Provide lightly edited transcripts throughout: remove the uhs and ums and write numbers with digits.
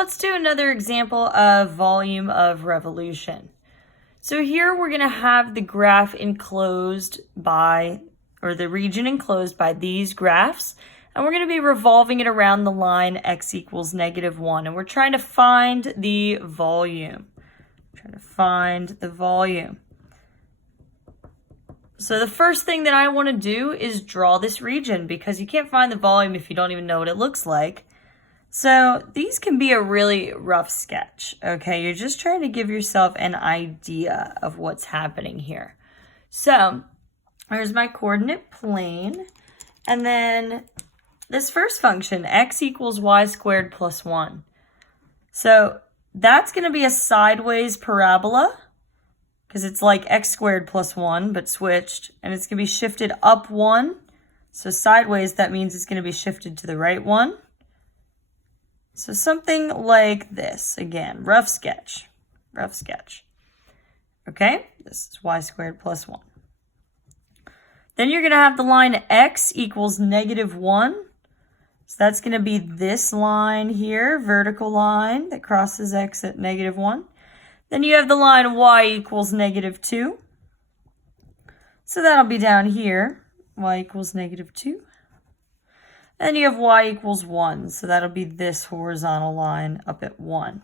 Let's do another example of volume of revolution. So here we're going to have the graph enclosed by, or the region enclosed by these graphs, and we're going to be revolving it around the line x equals -1, and we're trying to find the volume. So the first thing that I want to do is draw this region, because you can't find the volume if you don't even know what it looks like. So these can be a really rough sketch, okay? You're just trying to give yourself an idea of what's happening here. So here's my coordinate plane, and then this first function, x equals y squared plus 1. So that's going to be a sideways parabola, because it's like x squared plus 1, but switched, and it's going to be shifted up 1. So sideways, that means it's going to be shifted to the right 1. So something like this. Again, rough sketch. Okay, this is y squared plus 1. Then you're going to have the line x equals -1. So that's going to be this line here, vertical line that crosses x at -1. Then you have the line y equals -2. So that'll be down here, y equals -2. And you have y equals 1, so that'll be this horizontal line up at 1.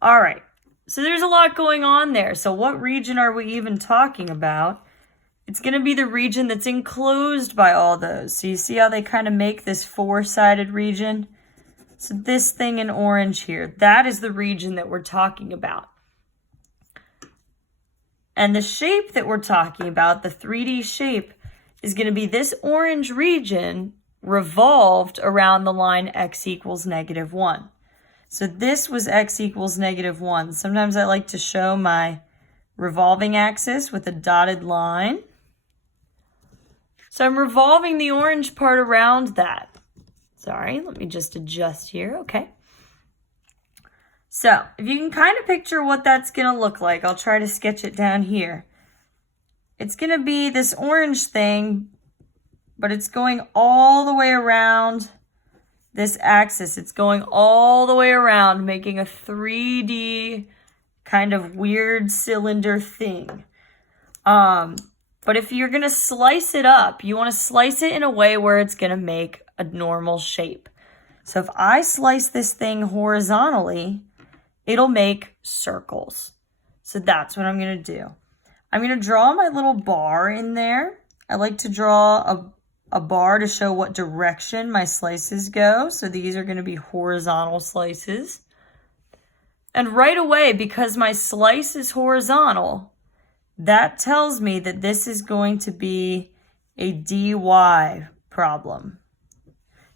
All right, so there's a lot going on there. So what region are we even talking about? It's going to be the region that's enclosed by all those. So you see how they kind of make this four-sided region? So this thing in orange here, that is the region that we're talking about. And the shape that we're talking about, the 3D shape, is going to be this orange region revolved around the line x equals -1. So this was x equals -1. Sometimes I like to show my revolving axis with a dotted line. So I'm revolving the orange part around that. Sorry, let me just adjust here. Okay. So if you can kind of picture what that's going to look like, I'll try to sketch it down here. It's going to be this orange thing, but it's going all the way around this axis. It's going all the way around, making a 3D kind of weird cylinder thing. But if you're going to slice it up, you want to slice it in a way where it's going to make a normal shape. So if I slice this thing horizontally, it'll make circles. So that's what I'm going to do. I'm going to draw my little bar in there. I like to draw a bar to show what direction my slices go. So these are going to be horizontal slices. And right away, because my slice is horizontal, that tells me that this is going to be a dy problem.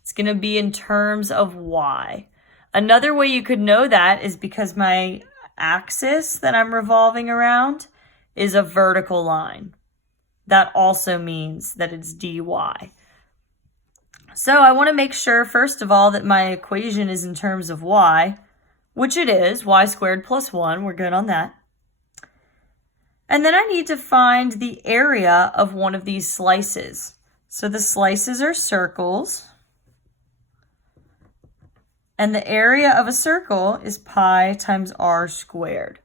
It's going to be in terms of y. Another way you could know that is because my axis that I'm revolving around is a vertical line. That also means that it's dy. So I want to make sure, first of all, that my equation is in terms of y, which it is, y squared plus 1. We're good on that. And then I need to find the area of one of these slices. So the slices are circles. And the area of a circle is pi times r squared.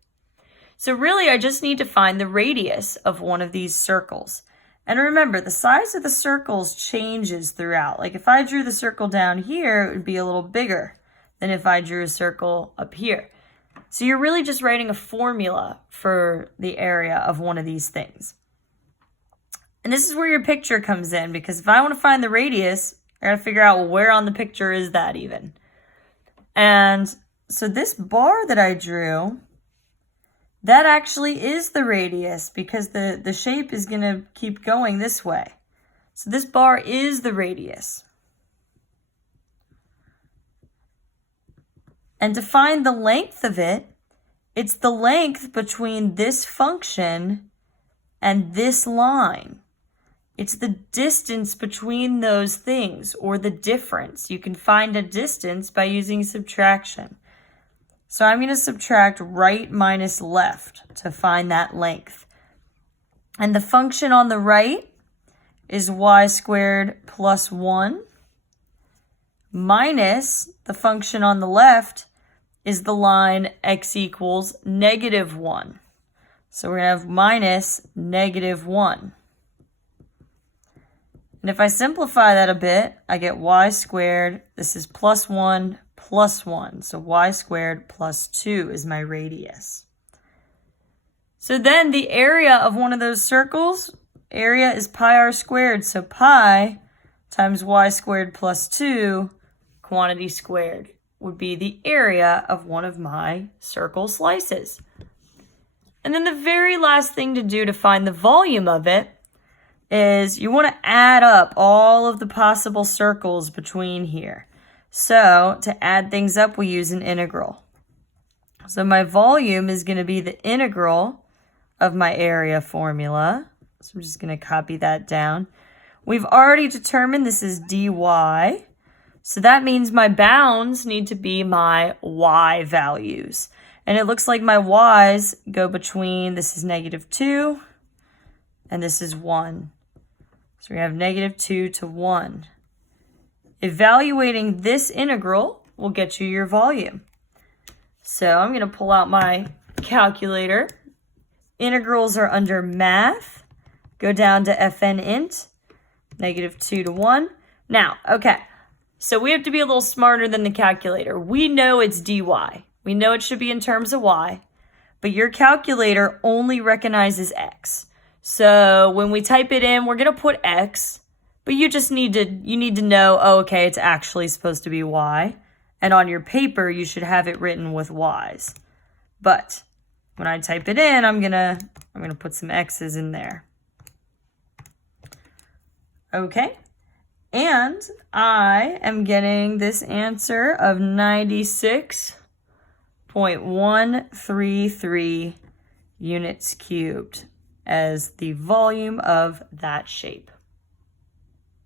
So really, I just need to find the radius of one of these circles. And remember, the size of the circles changes throughout. Like if I drew the circle down here, it would be a little bigger than if I drew a circle up here. So you're really just writing a formula for the area of one of these things. And this is where your picture comes in, because if I want to find the radius, I gotta figure out, well, where on the picture is that even? And so this bar that I drew, that actually is the radius, because the shape is going to keep going this way. So this bar is the radius. And to find the length of it, it's the length between this function and this line. It's the distance between those things, or the difference. You can find a distance by using subtraction. So I'm going to subtract right minus left to find that length. And the function on the right is y squared plus 1 minus the function on the left is the line x equals -1. So we're going to have minus -1. And if I simplify that a bit, I get y squared. This is +1 + 1. So y squared + 2 is my radius. So then the area of one of those circles, area is pi r squared. So pi times y squared + 2, quantity squared, would be the area of one of my circle slices. And then the very last thing to do to find the volume of it is you want to add up all of the possible circles between here. So to add things up, we use an integral. So my volume is going to be the integral of my area formula. So I'm just going to copy that down. We've already determined this is dy. So that means my bounds need to be my y values. And it looks like my y's go between, this is -2 and this is 1. So we have -2 to 1. Evaluating this integral will get you your volume. So I'm going to pull out my calculator. Integrals are under math. Go down to fnint, -2 to 1. Now, okay, so we have to be a little smarter than the calculator. We know it's dy. We know it should be in terms of y, but your calculator only recognizes x. So when we type it in, we're going to put x, but you just need to know, oh, okay, it's actually supposed to be y. And on your paper, you should have it written with y's. But when I type it in, I'm gonna put some x's in there. Okay. And I am getting this answer of 96.133 units cubed as the volume of that shape.